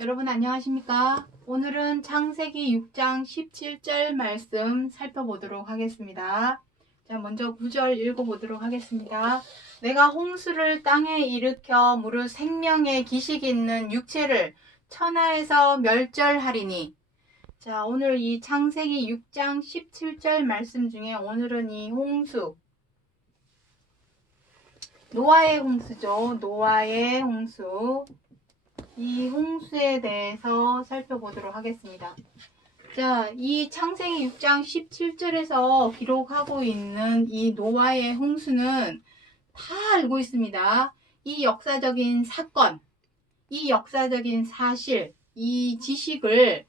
여러분 안녕하십니까? 오늘은 창세기 6장 17절 말씀 살펴보도록 하겠습니다. 자, 먼저 9절 읽어보도록 하겠습니다. 내가 홍수를 땅에 일으켜 무릇 생명의 기식 있는 육체를 천하에서 멸절하리니. 자, 오늘 이 창세기 6장 17절 말씀 중에 오늘은 이 홍수, 노아의 홍수죠. 노아의 홍수. 이 홍수에 대해서 살펴보도록 하겠습니다. 자, 이 창세기 6장 17절에서 기록하고 있는 이 노아의 홍수는 다 알고 있습니다. 이 역사적인 사건, 이 역사적인 사실, 이 지식을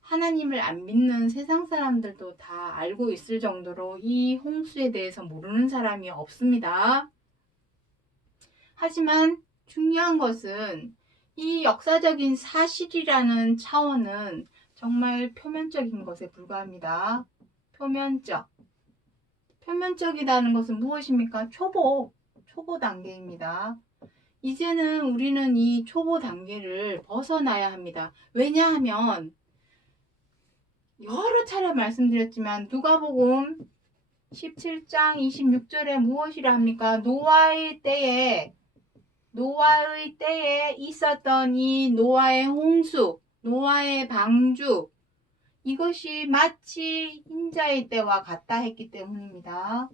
하나님을 안 믿는 세상 사람들도 다 알고 있을 정도로 이 홍수에 대해서 모르는 사람이 없습니다. 하지만 중요한 것은 이 역사적인 사실이라는 차원은 정말 표면적인 것에 불과합니다. 표면적이라는 것은 무엇입니까? 초보 단계입니다. 이제는 우리는 이 초보 단계를 벗어나야 합니다. 왜냐하면 여러 차례 말씀드렸지만 누가복음 17장 26절에 무엇이라 합니까? 노아의 때에 있었던 이 노아의 홍수, 노아의 방주, 이것이 마치 인자의 때와 같다 했기 때문입니다.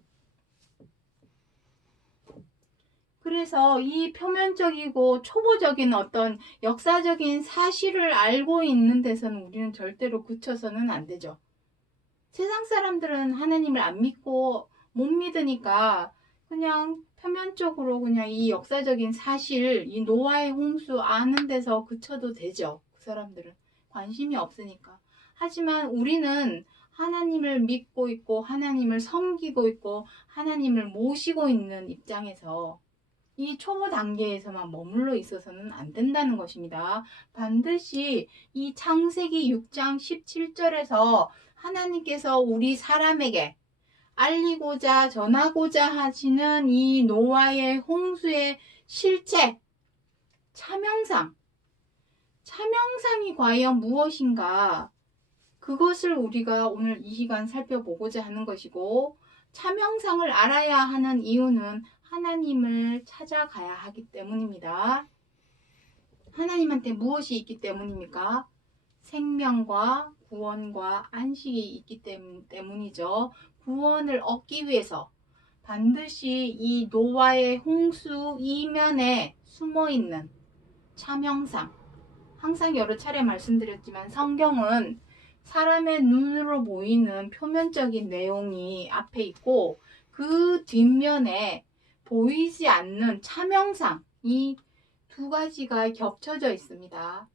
그래서 이 표면적이고 초보적인 어떤 역사적인 사실을 알고 있는 데서는 우리는 절대로 그쳐서는 안 되죠. 세상 사람들은 하나님을 안 믿고 못 믿으니까 그냥 표면적으로 그냥 이 역사적인 사실, 이 노아의 홍수 아는 데서 그쳐도 되죠. 그 사람들은 관심이 없으니까. 하지만 우리는 하나님을 믿고 있고 하나님을 섬기고 있고 하나님을 모시고 있는 입장에서 이 초보 단계에서만 머물러 있어서는 안 된다는 것입니다. 반드시 이 창세기 6장 17절에서 하나님께서 우리 사람에게 알리고자 전하고자 하시는 이 노아의 홍수의 실체, 차명상이 과연 무엇인가? 그것을 우리가 오늘 이 시간 살펴보고자 하는 것이고, 차명상을 알아야 하는 이유는 하나님을 찾아가야 하기 때문입니다. 하나님한테 무엇이 있기 때문입니까? 생명과 구원과 안식이 있기 때문이죠. 구원을 얻기 위해서 반드시 이 노아의 홍수 이면에 숨어있는 차명상, 항상 여러 차례 말씀드렸지만 성경은 사람의 눈으로 보이는 표면적인 내용이 앞에 있고 그 뒷면에 보이지 않는 차명상, 이 두 가지가 겹쳐져 있습니다.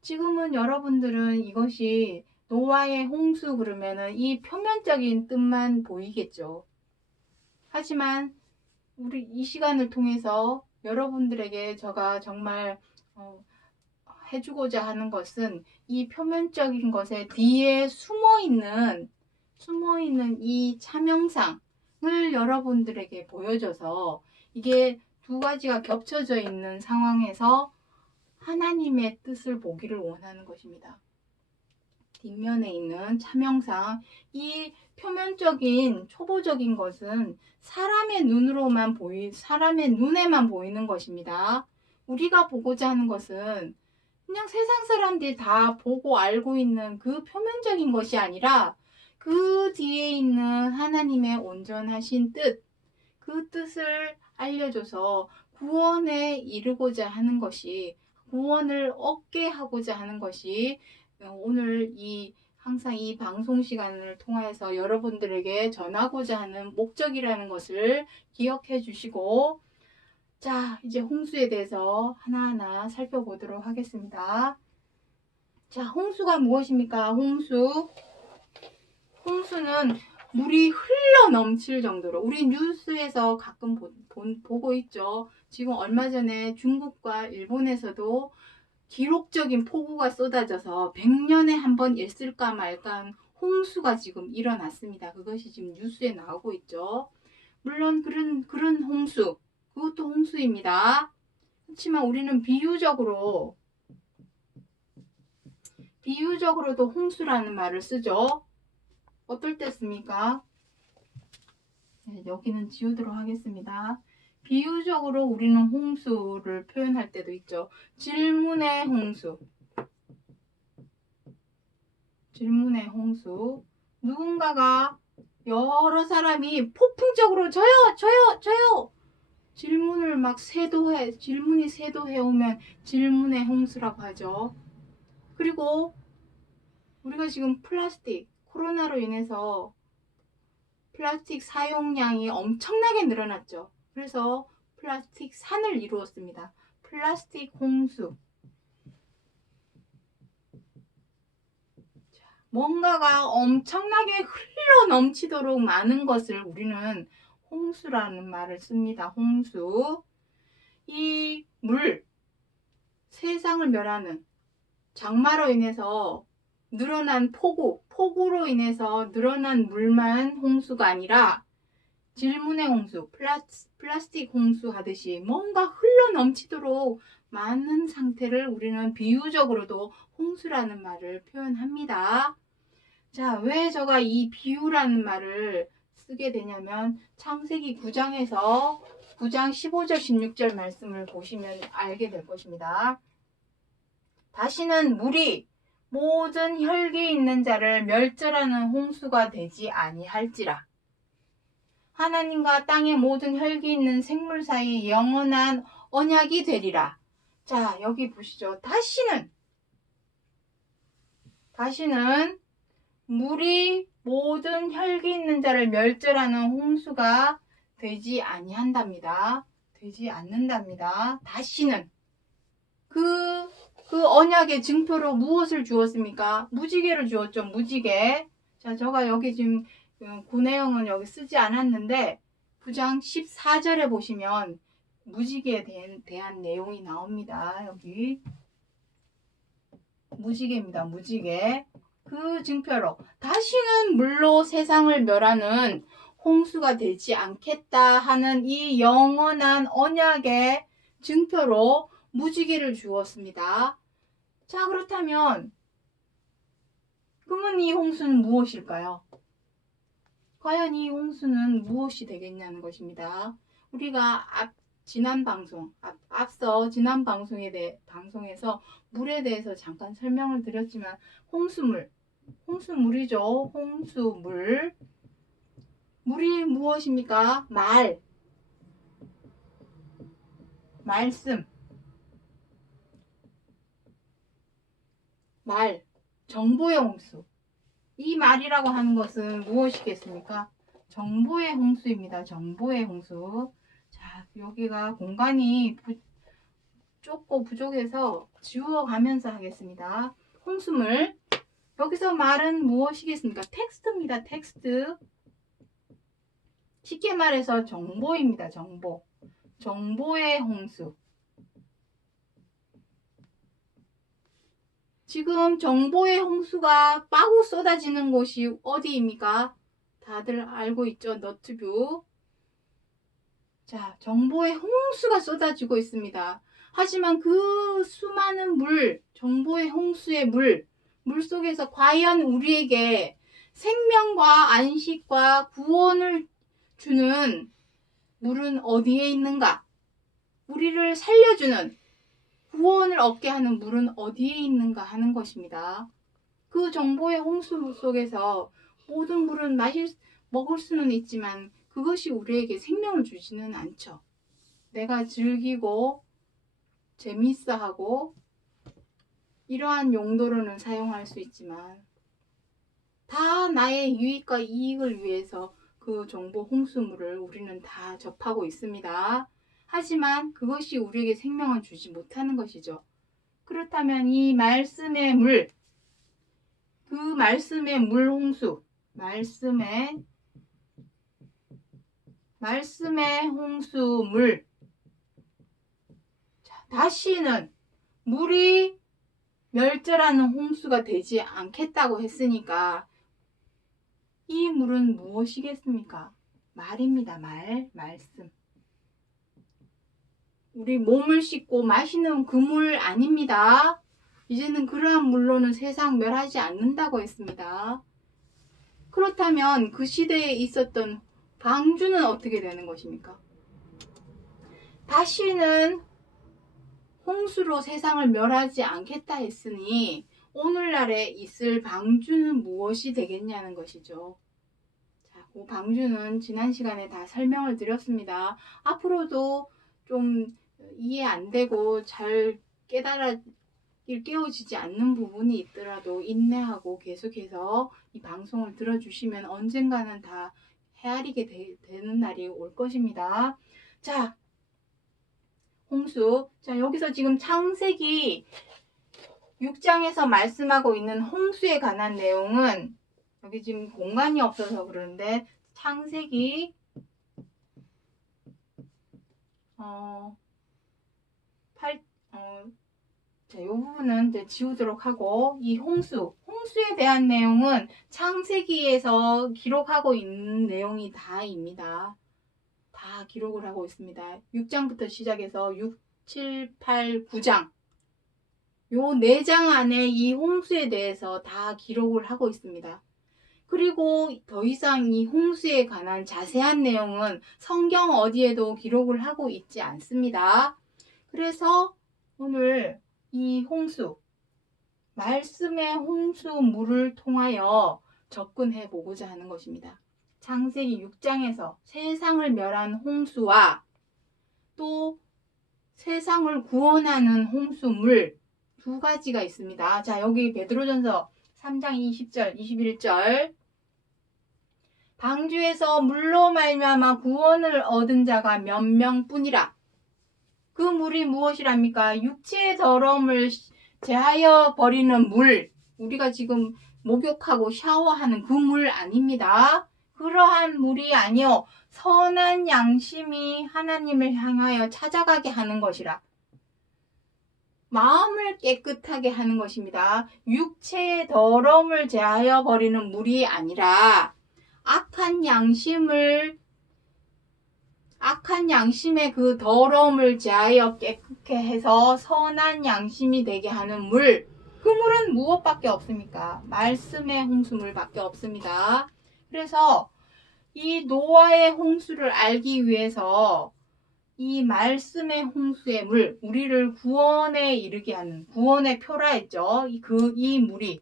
지금은 여러분들은 이것이 노아의 홍수 그러면은 이 표면적인 뜻만 보이겠죠. 하지만 우리 이 시간을 통해서 여러분들에게 제가 정말 해주고자 하는 것은 이 표면적인 것에 뒤에 숨어있는 이 차명상을 여러분들에게 보여줘서 이게 두 가지가 겹쳐져 있는 상황에서 하나님의 뜻을 보기를 원하는 것입니다. 뒷면에 있는 차명상, 이 표면적인 초보적인 것은 사람의 눈에만 보이는 것입니다. 우리가 보고자 하는 것은 그냥 세상 사람들이 다 보고 알고 있는 그 표면적인 것이 아니라 그 뒤에 있는 하나님의 온전하신 뜻, 그 뜻을 알려줘서 구원에 이르고자 하는 것이, 구원을 얻게 하고자 하는 것이 오늘 항상 이 방송 시간을 통해서 여러분들에게 전하고자 하는 목적이라는 것을 기억해 주시고, 자, 이제 홍수에 대해서 하나하나 살펴보도록 하겠습니다. 자, 홍수가 무엇입니까? 홍수는 물이 흘러 넘칠 정도로, 우리 뉴스에서 가끔 보고 있죠. 지금 얼마 전에 중국과 일본에서도 기록적인 폭우가 쏟아져서 100년에 한 번 있을까 말까 홍수가 지금 일어났습니다. 그것이 지금 뉴스에 나오고 있죠. 물론 그런 홍수, 그것도 홍수입니다. 그렇지만 우리는 비유적으로 비유적으로도 홍수라는 말을 쓰죠. 어떨 때 씁니까? 네, 여기는 지우도록 하겠습니다. 비유적으로 우리는 홍수를 표현할 때도 있죠. 질문의 홍수. 질문의 홍수. 누군가가 여러 사람이 폭풍적으로 저요 질문을 막 질문이 쇄도해 오면 질문의 홍수라고 하죠. 그리고 우리가 지금 코로나로 인해서 플라스틱 사용량이 엄청나게 늘어났죠. 그래서 플라스틱 산을 이루었습니다. 플라스틱 홍수. 뭔가가 엄청나게 흘러 넘치도록 많은 것을 우리는 홍수라는 말을 씁니다. 홍수. 이 물, 세상을 멸하는 장마로 인해서 늘어난 폭우로 인해서 늘어난 물만 홍수가 아니라 질문의 홍수, 플라스틱 홍수 하듯이 뭔가 흘러 넘치도록 많은 상태를 우리는 비유적으로도 홍수라는 말을 표현합니다. 자, 왜 제가 이 비유라는 말을 쓰게 되냐면 창세기 9장에서 9장 15절 16절 말씀을 보시면 알게 될 것입니다. 다시는 물이 모든 혈기 있는 자를 멸절하는 홍수가 되지 아니할지라. 하나님과 땅의 모든 혈기 있는 생물 사이 영원한 언약이 되리라. 자, 여기 보시죠. 다시는 물이 모든 혈기 있는 자를 멸절하는 홍수가 되지 아니한답니다. 되지 않는답니다. 다시는. 그 언약의 증표로 무엇을 주었습니까? 무지개를 주었죠. 무지개. 자, 제가 여기 지금 그 내용은 여기 쓰지 않았는데 9장 14절에 보시면 무지개에 대한 내용이 나옵니다. 여기 무지개입니다. 무지개. 그 증표로 다시는 물로 세상을 멸하는 홍수가 되지 않겠다 하는 이 영원한 언약의 증표로 무지개를 주었습니다. 자, 그렇다면 그러면 이 홍수는 무엇일까요? 과연 이 홍수는 무엇이 되겠냐는 것입니다. 우리가 앞서 지난 방송에서 물에 대해서 잠깐 설명을 드렸지만 홍수물이죠. 홍수물. 물이 무엇입니까? 말씀. 정보의 홍수. 이 말이라고 하는 것은 무엇이겠습니까? 정보의 홍수입니다. 정보의 홍수. 자, 여기가 공간이 좁고 부족해서 지워가면서 하겠습니다. 홍수물. 여기서 말은 무엇이겠습니까? 텍스트입니다. 텍스트. 쉽게 말해서 정보입니다. 정보. 정보의 홍수. 지금 정보의 홍수가 빠고 쏟아지는 곳이 어디입니까? 다들 알고 있죠? 너튜브. 자, 정보의 홍수가 쏟아지고 있습니다. 하지만 그 수많은 정보의 홍수의 물 속에서 과연 우리에게 생명과 안식과 구원을 주는 물은 어디에 있는가? 우리를 살려주는 구원을 얻게 하는 물은 어디에 있는가 하는 것입니다. 그 정보의 홍수 속에서 모든 물은 먹을 수는 있지만 그것이 우리에게 생명을 주지는 않죠. 내가 즐기고 재밌어하고 이러한 용도로는 사용할 수 있지만 다 나의 유익과 이익을 위해서 그 정보 홍수물을 우리는 다 접하고 있습니다. 하지만 그것이 우리에게 생명을 주지 못하는 것이죠. 그렇다면 이 말씀의 그 말씀의 물 홍수, 말씀의 홍수물. 자, 다시는 물이 멸절하는 홍수가 되지 않겠다고 했으니까 이 물은 무엇이겠습니까? 말입니다. 말씀. 우리 몸을 씻고 마시는 그 물 아닙니다. 이제는 그러한 물로는 세상 멸하지 않는다고 했습니다. 그렇다면 그 시대에 있었던 방주는 어떻게 되는 것입니까? 다시는 홍수로 세상을 멸하지 않겠다 했으니 오늘날에 있을 방주는 무엇이 되겠냐는 것이죠. 자, 그 방주는 지난 시간에 다 설명을 드렸습니다. 앞으로도 좀 이해 안 되고 잘 깨워지지 않는 부분이 있더라도 인내하고 계속해서 이 방송을 들어주시면 언젠가는 다 헤아리게 되는 날이 올 것입니다. 자, 홍수. 자, 여기서 지금 창세기 6장에서 말씀하고 있는 홍수에 관한 내용은 여기 지금 공간이 없어서 그러는데 창세기 8 자, 이 부분은 이제 지우도록 하고 이 홍수에 대한 내용은 창세기에서 기록하고 있는 내용이 다입니다. 다 기록을 하고 있습니다. 6장부터 시작해서 6, 7, 8, 9장 요 4장 안에 이 홍수에 대해서 다 기록을 하고 있습니다. 그리고 더 이상 이 홍수에 관한 자세한 내용은 성경 어디에도 기록을 하고 있지 않습니다. 그래서 오늘 이 홍수, 말씀의 홍수물을 통하여 접근해 보고자 하는 것입니다. 창세기 6장에서 세상을 멸한 홍수와 또 세상을 구원하는 홍수물 두 가지가 있습니다. 자, 여기 베드로전서 3장 20절, 21절 방주에서 물로 말미암아 구원을 얻은 자가 몇 명뿐이라. 그 물이 무엇이랍니까? 육체의 더러움을 제하여 버리는 물. 우리가 지금 목욕하고 샤워하는 그 물 아닙니다. 그러한 물이 아니요 선한 양심이 하나님을 향하여 찾아가게 하는 것이라. 마음을 깨끗하게 하는 것입니다. 육체의 더러움을 제하여 버리는 물이 아니라 악한 양심의 그 더러움을 제하여 깨끗게 해서 선한 양심이 되게 하는 물. 그 물은 무엇밖에 없습니까? 말씀의 홍수물밖에 없습니다. 그래서 이 노아의 홍수를 알기 위해서 이 말씀의 홍수의 물, 우리를 구원에 이르게 하는 구원의 표라 했죠. 이 물이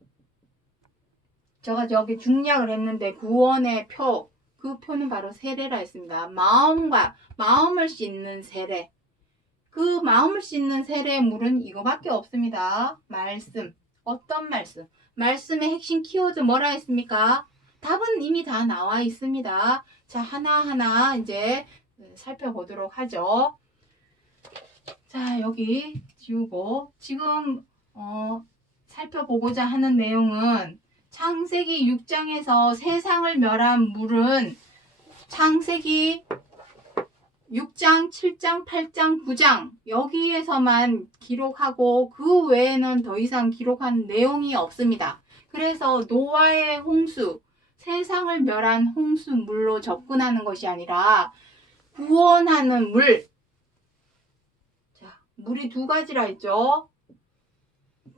제가 저기 중략을 했는데 구원의 표, 그 표는 바로 세례라 했습니다. 마음을 씻는 세례. 그 마음을 씻는 세례의 물은 이거밖에 없습니다. 말씀. 어떤 말씀? 말씀의 핵심 키워드 뭐라 했습니까? 답은 이미 다 나와 있습니다. 자, 하나하나 이제 살펴보도록 하죠. 자, 여기 지우고 지금 살펴보고자 하는 내용은 창세기 6장에서 세상을 멸한 물은 창세기 6장, 7장, 8장, 9장 여기에서만 기록하고 그 외에는 더 이상 기록한 내용이 없습니다. 그래서 노아의 홍수, 세상을 멸한 홍수물로 접근하는 것이 아니라 구원하는 물. 자, 물이 두 가지라 했죠.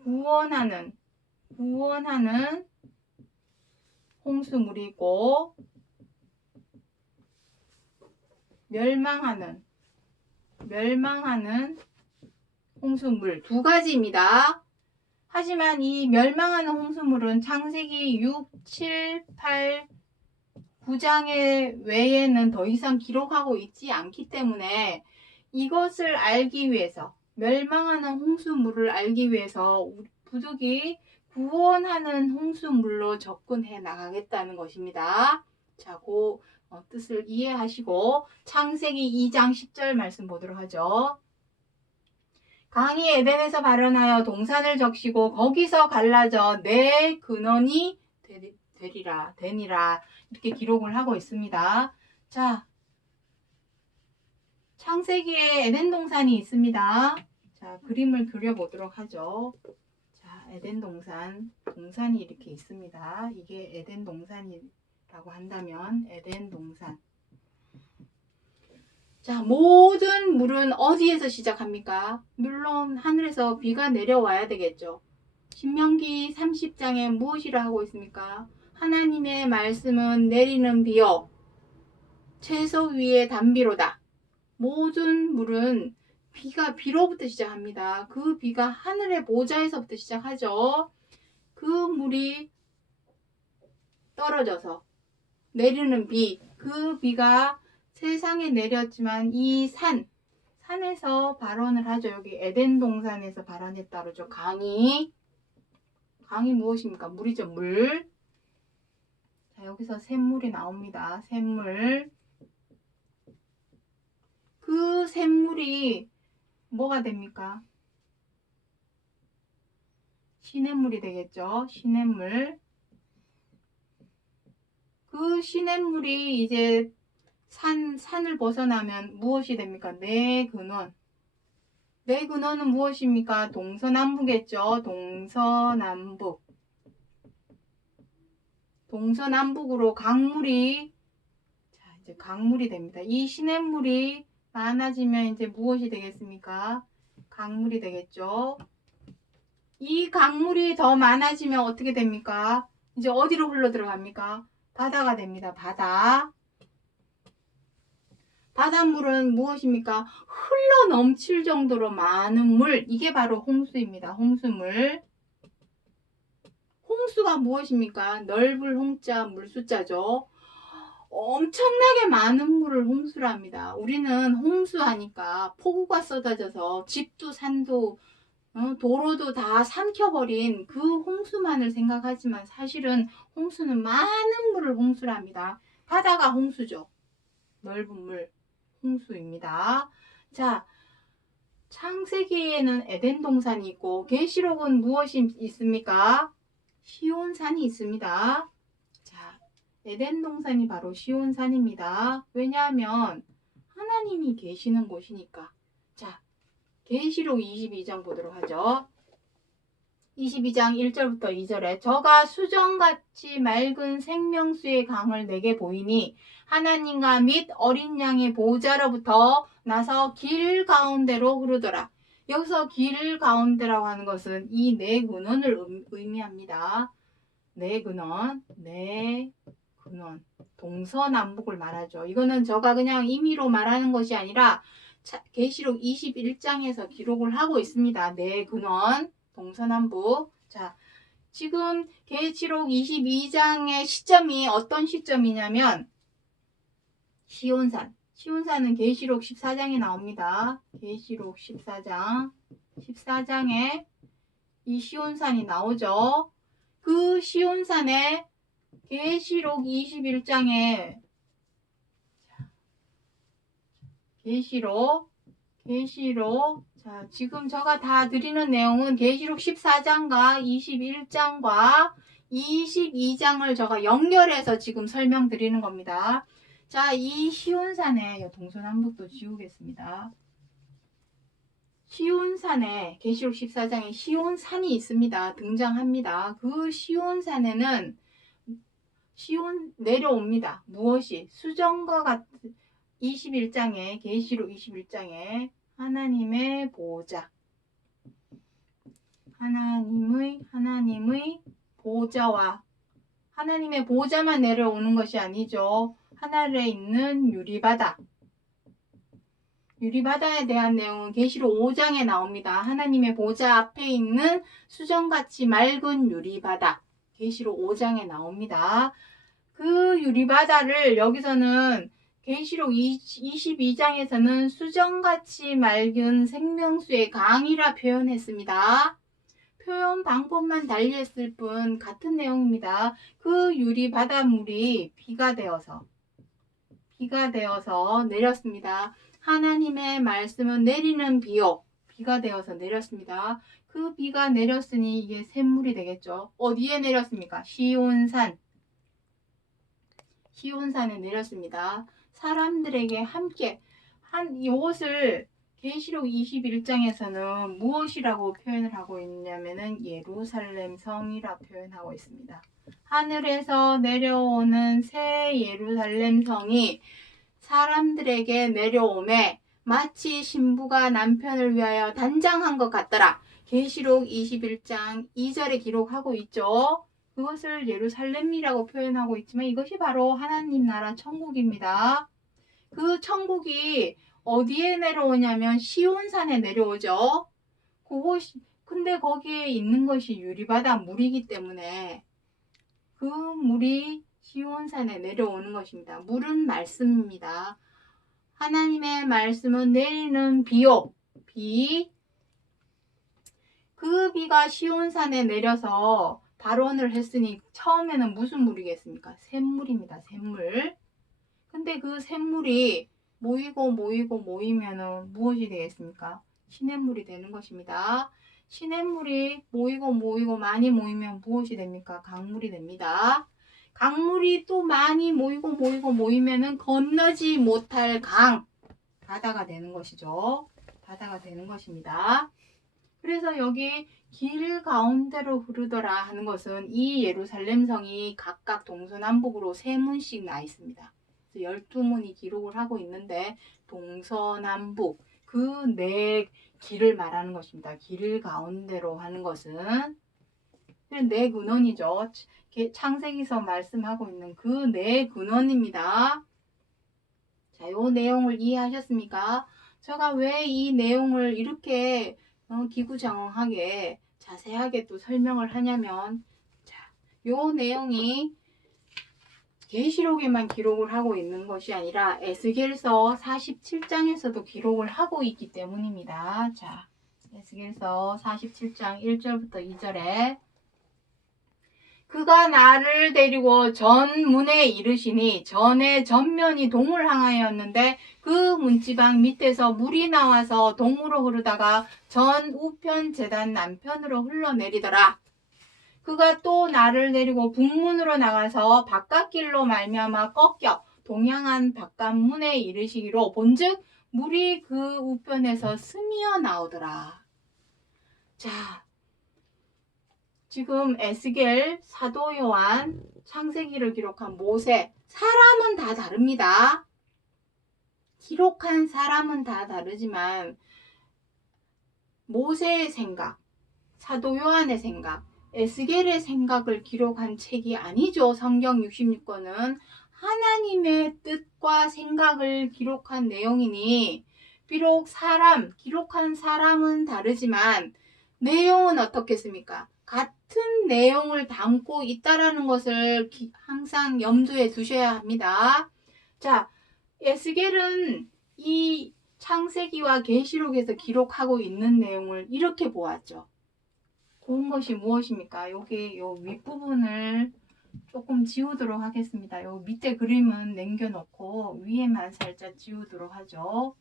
구원하는 홍수물이 있고 멸망하는 홍수물 두 가지입니다. 하지만 이 멸망하는 홍수물은 창세기 6, 7, 8, 9장의 외에는 더 이상 기록하고 있지 않기 때문에 이것을 알기 위해서 멸망하는 홍수물을 알기 위해서 우리 부득이 구원하는 홍수물로 접근해 나가겠다는 것입니다. 자, 그 뜻을 이해하시고 창세기 2장 10절 말씀 보도록 하죠. 강이 에덴에서 발현하여 동산을 적시고 거기서 갈라져 내 근원이 되니라 이렇게 기록을 하고 있습니다. 자, 창세기에 에덴 동산이 있습니다. 자, 그림을 그려보도록 하죠. 자, 에덴 동산이 이렇게 있습니다. 이게 에덴 동산이라고 한다면 에덴 동산. 자, 모든 물은 어디에서 시작합니까? 물론 하늘에서 비가 내려와야 되겠죠. 신명기 30장에 무엇이라 하고 있습니까? 하나님의 말씀은 내리는 비요 채소 위에 단비로다. 모든 물은 비로부터 시작합니다. 그 비가 하늘의 보좌에서부터 시작하죠. 그 물이 떨어져서 내리는 비, 그 비가 세상에 내렸지만 이 산에서 발원을 하죠. 여기 에덴 동산에서 발원했다 그러죠. 강이 무엇입니까? 물이죠. 물. 자, 여기서 샘물이 나옵니다. 샘물. 그 샘물이 뭐가 됩니까? 시냇물이 되겠죠. 시냇물. 그 시냇물이 이제 산을 벗어나면 무엇이 됩니까? 내 근원. 내 근원은 무엇입니까? 동서남북겠죠. 동서남북으로 강물이 이제 강물이 됩니다. 이 시냇물이 많아지면 이제 무엇이 되겠습니까? 강물이 되겠죠. 이 강물이 더 많아지면 어떻게 됩니까? 이제 어디로 흘러 들어갑니까? 바다가 됩니다. 바닷물은 무엇입니까? 흘러 넘칠 정도로 많은 물. 이게 바로 홍수입니다. 홍수물. 홍수가 무엇입니까? 넓을 홍자, 물수자죠. 엄청나게 많은 물을 홍수를 합니다. 우리는 홍수하니까 폭우가 쏟아져서 집도 산도 도로도 다 삼켜버린 그 홍수만을 생각하지만 사실은 홍수는 많은 물을 홍수를 합니다. 바다가 홍수죠. 넓은 물 홍수입니다. 자, 창세기에는 에덴 동산이 있고 계시록은 무엇이 있습니까? 시온산이 있습니다. 자, 에덴 동산이 바로 시온산입니다. 왜냐하면 하나님이 계시는 곳이니까. 자, 계시록 22장 보도록 하죠. 22장 1절부터 2절에 저가 수정같이 맑은 생명수의 강을 내게 보이니 하나님과 및 어린 양의 보좌로부터 나서 길 가운데로 흐르더라. 여기서 길 가운데라고 하는 것은 이 네 근원을 의미합니다. 네 근원. 동서남북을 말하죠. 이거는 저가 그냥 임의로 말하는 것이 아니라 계시록 21장에서 기록을 하고 있습니다. 네 근원. 동서남북. 자, 지금 계시록 22장의 시점이 어떤 시점이냐면 시온산은 계시록 14장에 나옵니다. 계시록 14장에 이 시온산이 나오죠. 그 시온산에 계시록 21장에 계시록 자, 지금 제가 다 드리는 내용은 계시록 14장과 21장과 22장을 제가 연결해서 지금 설명드리는 겁니다. 자, 이 시온산에 동서남북도 지우겠습니다. 시온산에 계시록 14장에 시온산이 있습니다. 등장합니다. 그 시온산에는 내려옵니다. 무엇이? 수정과 같은 21장에 계시록 21장에 하나님의 보좌, 하나님의 보좌와 하나님의 보좌만 내려오는 것이 아니죠. 하늘에 있는 유리바다에 대한 내용은 계시록 5장에 나옵니다. 하나님의 보좌 앞에 있는 수정같이 맑은 유리바다, 계시록 5장에 나옵니다. 그 유리바다를 여기서는 계시록 22장에서는 수정같이 맑은 생명수의 강이라 표현했습니다. 표현 방법만 달리했을 뿐 같은 내용입니다. 그 유리 바닷물이 비가 되어서 내렸습니다. 하나님의 말씀은 내리는 비요. 비가 되어서 내렸습니다. 그 비가 내렸으니 이게 샘물이 되겠죠. 어디에 내렸습니까? 시온산에 내렸습니다. 사람들에게 함께 이것을 계시록 21장에서는 무엇이라고 표현을 하고 있냐면은 예루살렘 성이라 표현하고 있습니다. 하늘에서 내려오는 새 예루살렘 성이 사람들에게 내려오매 마치 신부가 남편을 위하여 단장한 것 같더라. 계시록 21장 2절에 기록하고 있죠. 그것을 예루살렘이라고 표현하고 있지만 이것이 바로 하나님 나라 천국입니다. 그 천국이 어디에 내려오냐면 시온산에 내려오죠. 그곳이 근데 거기에 있는 것이 유리바다 물이기 때문에 그 물이 시온산에 내려오는 것입니다. 물은 말씀입니다. 하나님의 말씀은 내리는 비요. 비. 그 비가 시온산에 내려서 발원을 했으니 처음에는 무슨 물이겠습니까? 샘물입니다. 샘물. 근데 그 샘물이 모이면은 무엇이 되겠습니까? 시냇물이 되는 것입니다. 시냇물이 모이고 많이 모이면 무엇이 됩니까? 강물이 됩니다. 강물이 또 많이 모이면은 건너지 못할 강, 바다가 되는 것이죠. 바다가 되는 것입니다. 그래서 여기 길 가운데로 흐르더라 하는 것은 이 예루살렘 성이 각각 동서남북으로 세 문씩 나 있습니다. 12문이 기록을 하고 있는데 동서남북 그 네 길을 말하는 것입니다. 길 가운데로 하는 것은 네 근원이죠. 창세기서 말씀하고 있는 그 네 근원입니다. 자, 요 내용을 이해하셨습니까? 제가 왜 이 내용을 이렇게 기구장황하게 자세하게 또 설명을 하냐면 자, 요 내용이 계시록에만 기록을 하고 있는 것이 아니라 에스겔서 47장에서도 기록을 하고 있기 때문입니다. 자, 에스겔서 47장 1절부터 2절에 그가 나를 데리고 전문에 이르시니 전의 전면이 동을 향하였는데 그 문지방 밑에서 물이 나와서 동으로 흐르다가 전 우편 제단 남편으로 흘러내리더라. 그가 또 나를 데리고 북문으로 나가서 바깥길로 말미암아 꺾여 동양한 바깥문에 이르시기로 본즉 물이 그 우편에서 스미어 나오더라. 자, 지금 에스겔, 사도 요한, 창세기를 기록한 모세, 사람은 다 다릅니다. 기록한 사람은 다 다르지만 모세의 생각, 사도 요한의 생각, 에스겔의 생각을 기록한 책이 아니죠. 성경 66권은 하나님의 뜻과 생각을 기록한 내용이니 비록 기록한 사람은 다르지만 내용은 어떻겠습니까? 같은 내용을 담고 있다라는 것을 항상 염두에 두셔야 합니다. 자, 에스겔은 이 창세기와 계시록에서 기록하고 있는 내용을 이렇게 보았죠. 본 것이 무엇입니까? 여기 요 윗부분을 조금 지우도록 하겠습니다. 요 밑에 그림은 남겨놓고 위에만 살짝 지우도록 하죠.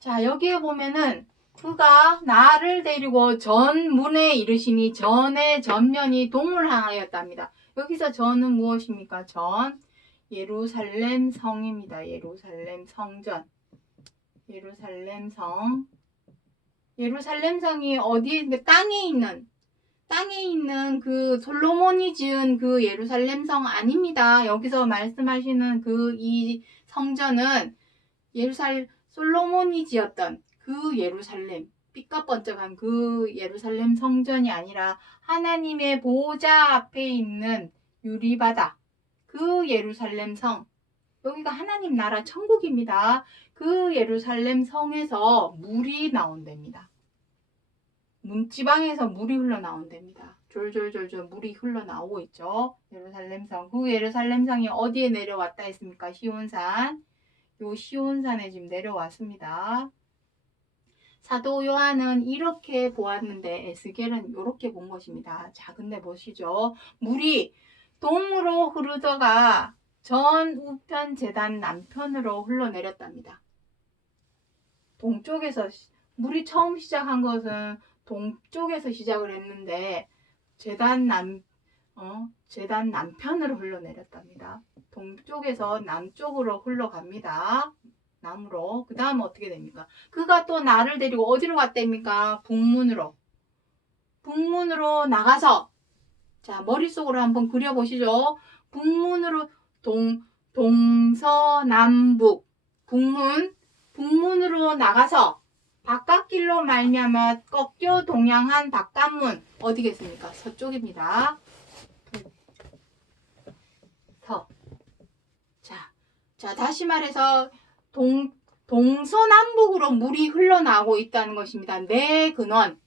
자, 여기에 보면은 그가 나를 데리고 전문에 이르시니 전의 전면이 동을 향하였답니다. 여기서 전은 무엇입니까? 전 예루살렘 성입니다. 예루살렘 성전. 예루살렘 성. 예루살렘 성이 어디에 땅에 있는 그 솔로몬이 지은 그 예루살렘 성 아닙니다. 여기서 말씀하시는 그 이 성전은 솔로몬이 지었던 그 예루살렘, 삐까번쩍한 그 예루살렘 성전이 아니라 하나님의 보호자 앞에 있는 유리바다, 그 예루살렘 성, 여기가 하나님 나라 천국입니다. 그 예루살렘 성에서 물이 나온답니다. 문지방에서 물이 흘러나온답니다. 졸졸졸졸 물이 흘러나오고 있죠. 예루살렘 성. 그 예루살렘 성이 어디에 내려왔다 했습니까? 시온산. 요 시온산에 지금 내려왔습니다. 사도 요한은 이렇게 보았는데 에스겔은 이렇게 본 것입니다. 자, 근데 보시죠. 물이 동으로 흐르다가 전 우편 제단 남편으로 흘러내렸답니다. 동쪽에서 물이 처음 시작한 것은 동쪽에서 시작을 했는데 제단 남편으로 흘러내렸답니다. 동쪽에서 남쪽으로 흘러갑니다. 남으로. 그 다음 어떻게 됩니까? 그가 또 나를 데리고 어디로 갔답니까? 북문으로. 북문으로 나가서 자, 머릿속으로 한번 그려보시죠. 북문으로 동서남북 북문으로 나가서 바깥길로 말미암아 꺾여 동양한 바깥문 어디겠습니까? 서쪽입니다. 자, 다시 말해서 동서남북으로 물이 흘러나오고 있다는 것입니다. 내 근원,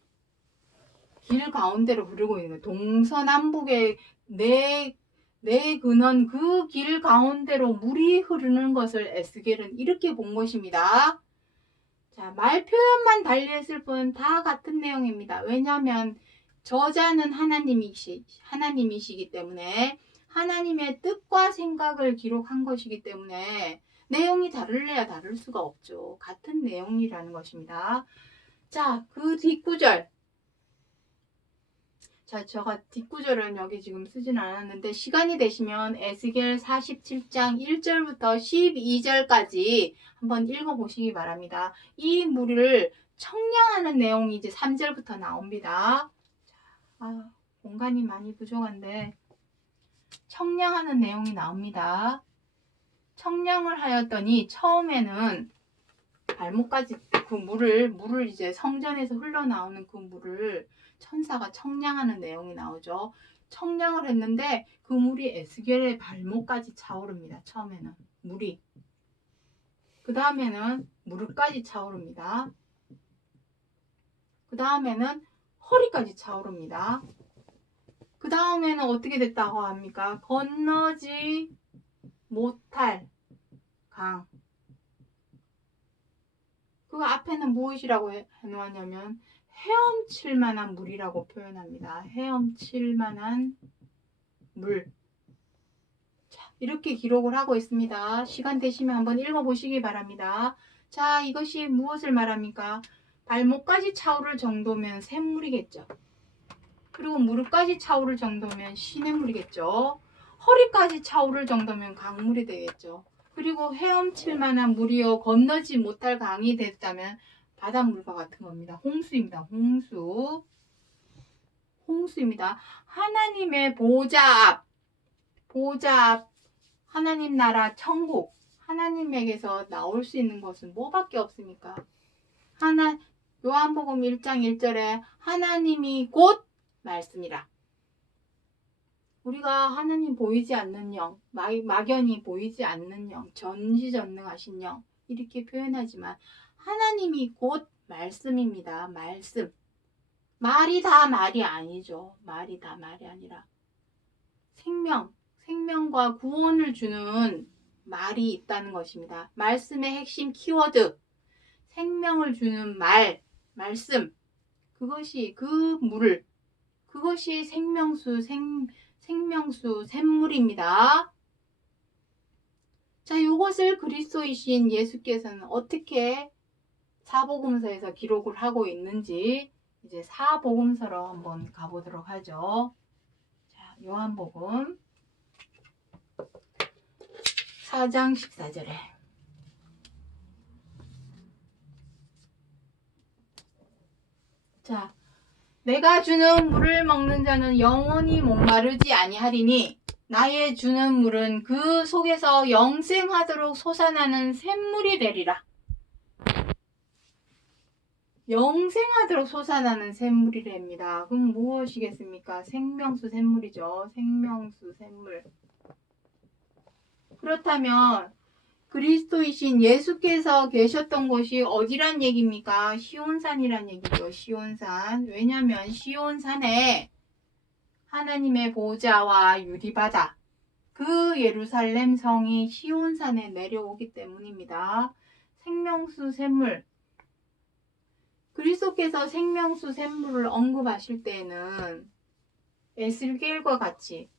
길 가운데로 흐르고 있는 거예요. 동서남북의 내 근원, 그 길 가운데로 물이 흐르는 것을 에스겔은 이렇게 본 것입니다. 자, 말 표현만 달리했을 뿐 다 같은 내용입니다. 왜냐하면 저자는 하나님이시기 때문에 하나님의 뜻과 생각을 기록한 것이기 때문에 내용이 다를래야 다를 수가 없죠. 같은 내용이라는 것입니다. 자, 그 뒷구절. 자, 제가 뒷구절은 여기 지금 쓰진 않았는데 시간이 되시면 에스겔 47장 1절부터 12절까지 한번 읽어보시기 바랍니다. 이 물을 청량하는 내용이 이제 3절부터 나옵니다. 자, 공간이 많이 부족한데 청량하는 내용이 나옵니다. 청량을 하였더니 처음에는 발목까지 그 물을 이제 성전에서 흘러나오는 그 물을 천사가 청량하는 내용이 나오죠. 청량을 했는데 그 물이 에스겔의 발목까지 차오릅니다. 처음에는 물이. 그 다음에는 무릎까지 차오릅니다. 그 다음에는 허리까지 차오릅니다. 그 다음에는 어떻게 됐다고 합니까? 건너지 못할 강. 그 앞에는 무엇이라고 해놓았냐면 헤엄칠 만한 물이라고 표현합니다. 헤엄칠 만한 물. 자, 이렇게 기록을 하고 있습니다. 시간 되시면 한번 읽어보시기 바랍니다. 자, 이것이 무엇을 말합니까? 발목까지 차오를 정도면 샘물이겠죠. 그리고 무릎까지 차오를 정도면 시냇물이겠죠. 허리까지 차오를 정도면 강물이 되겠죠. 그리고 헤엄칠 만한 물이요 건너지 못할 강이 됐다면 바닷물과 같은 겁니다. 홍수입니다. 홍수입니다. 하나님의 보좌 앞 하나님 나라 천국 하나님에게서 나올 수 있는 것은 뭐밖에 없습니까? 요한복음 1장 1절에 하나님이 곧 말씀이라. 우리가 하나님 보이지 않는 영, 막연히 보이지 않는 영, 전지전능하신 영 이렇게 표현하지만 하나님이 곧 말씀입니다. 말씀. 말이 다 말이 아니죠. 말이 다 말이 아니라 생명과 구원을 주는 말이 있다는 것입니다. 말씀의 핵심 키워드, 생명을 주는 말씀. 그것이 그것이 생명수, 샘물입니다. 자, 이것을 그리스도이신 예수께서는 어떻게 사복음서에서 기록을 하고 있는지 이제 사복음서로 한번 가보도록 하죠. 자, 요한복음 4장 14절에 자, 내가 주는 물을 먹는 자는 영원히 목마르지 아니하리니 나의 주는 물은 그 속에서 영생하도록 솟아나는 샘물이 되리라. 영생하도록 솟아나는 샘물이랍니다. 그럼 무엇이겠습니까? 생명수 샘물이죠. 생명수 샘물. 그렇다면 그리스도이신 예수께서 계셨던 곳이 어디란 얘기입니까? 시온산이란 얘기죠. 시온산. 왜냐하면 시온산에 하나님의 보좌와 유리바다, 그 예루살렘 성이 시온산에 내려오기 때문입니다. 생명수 샘물. 그리스도께서 생명수 샘물을 언급하실 때에는 에스겔과 같이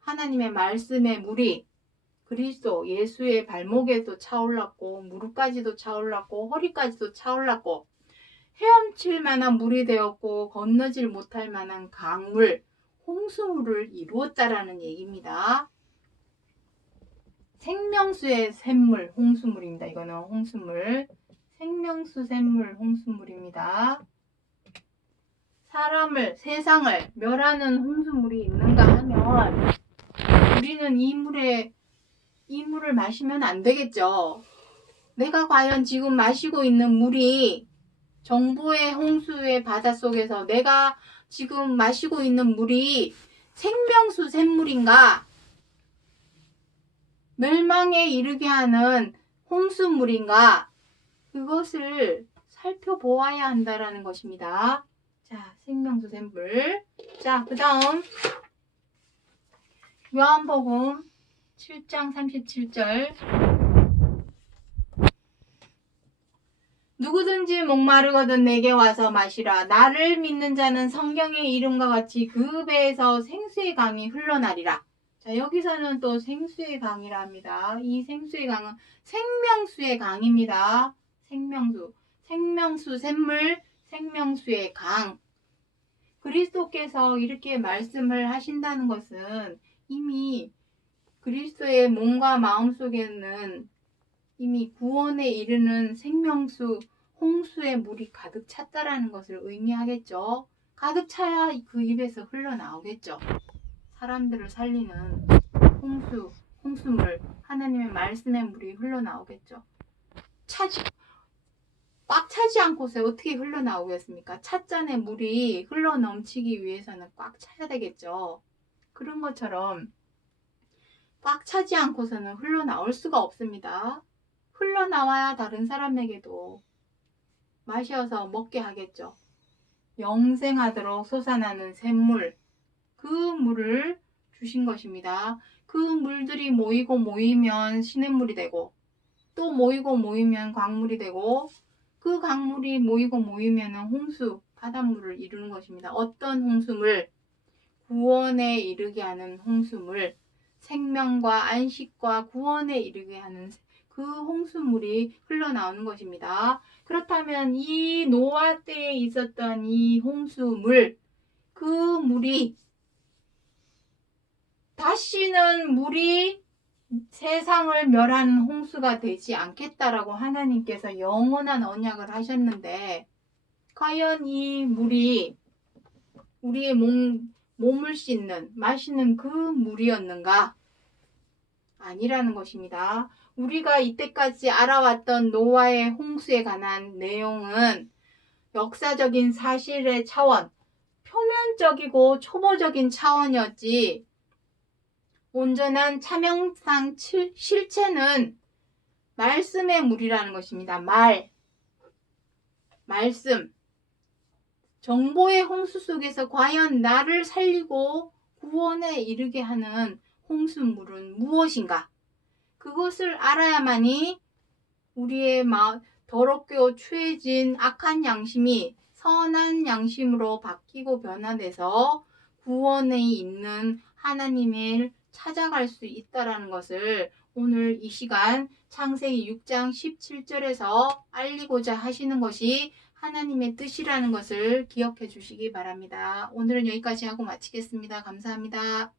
하나님의 말씀의 물이 그리스도 예수의 발목에도 차올랐고 무릎까지도 차올랐고 허리까지도 차올랐고 헤엄칠 만한 물이 되었고 건너질 못할 만한 강물, 홍수물을 이루었다라는 얘기입니다. 생명수의 샘물, 홍수물입니다. 이거는 홍수물. 생명수 샘물, 홍수물입니다. 세상을 멸하는 홍수물이 있는가 하면 우리는 이 물을 마시면 안 되겠죠. 내가 과연 지금 마시고 있는 물이 정부의 홍수의 바닷속에서 내가 지금 마시고 있는 물이 생명수 샘물인가? 멸망에 이르게 하는 홍수물인가? 그것을 살펴보아야 한다라는 것입니다. 자, 생명수 샘물. 자, 그 다음 요한복음 7장 37절. 누구든지 목마르거든 내게 와서 마시라. 나를 믿는 자는 성경의 이름과 같이 그 배에서 생수의 강이 흘러나리라. 자, 여기서는 또 생수의 강이라 합니다. 이 생수의 강은 생명수의 강입니다. 생명수 샘물, 생명수의 강. 그리스도께서 이렇게 말씀을 하신다는 것은 이미 그리스도의 몸과 마음 속에는 이미 구원에 이르는 생명수, 홍수의 물이 가득 찼다라는 것을 의미하겠죠. 가득 차야 그 입에서 흘러나오겠죠. 사람들을 살리는 홍수물, 하나님의 말씀의 물이 흘러나오겠죠. 꽉 차지 않고서 어떻게 흘러나오겠습니까? 찻잔에 물이 흘러넘치기 위해서는 꽉 차야 되겠죠. 그런 것처럼 꽉 차지 않고서는 흘러나올 수가 없습니다. 흘러나와야 다른 사람에게도 마셔서 먹게 하겠죠. 영생하도록 솟아나는 샘물, 그 물을 주신 것입니다. 그 물들이 모이면 시냇물이 되고, 또 모이면 광물이 되고, 그 강물이 모이면 홍수, 바닷물을 이루는 것입니다. 어떤 홍수물? 구원에 이르게 하는 홍수물, 생명과 안식과 구원에 이르게 하는 그 홍수물이 흘러나오는 것입니다. 그렇다면 이 노아 때에 있었던 이 홍수물, 그 물이 다시는 물이 세상을 멸하는 홍수가 되지 않겠다라고 하나님께서 영원한 언약을 하셨는데, 과연 이 물이 우리의 몸을 씻는, 마시는 그 물이었는가? 아니라는 것입니다. 우리가 이때까지 알아왔던 노아의 홍수에 관한 내용은 역사적인 사실의 차원, 표면적이고 초보적인 차원이었지, 온전한 차명상 실체는 말씀의 물이라는 것입니다. 말씀. 정보의 홍수 속에서 과연 나를 살리고 구원에 이르게 하는 홍수물은 무엇인가? 그것을 알아야만이 우리의 더럽고 추해진 악한 양심이 선한 양심으로 바뀌고 변화돼서 구원에 있는 하나님을 찾아갈 수 있다라는 것을 오늘 이 시간 창세기 6장 17절에서 알리고자 하시는 것이 하나님의 뜻이라는 것을 기억해 주시기 바랍니다. 오늘은 여기까지 하고 마치겠습니다. 감사합니다.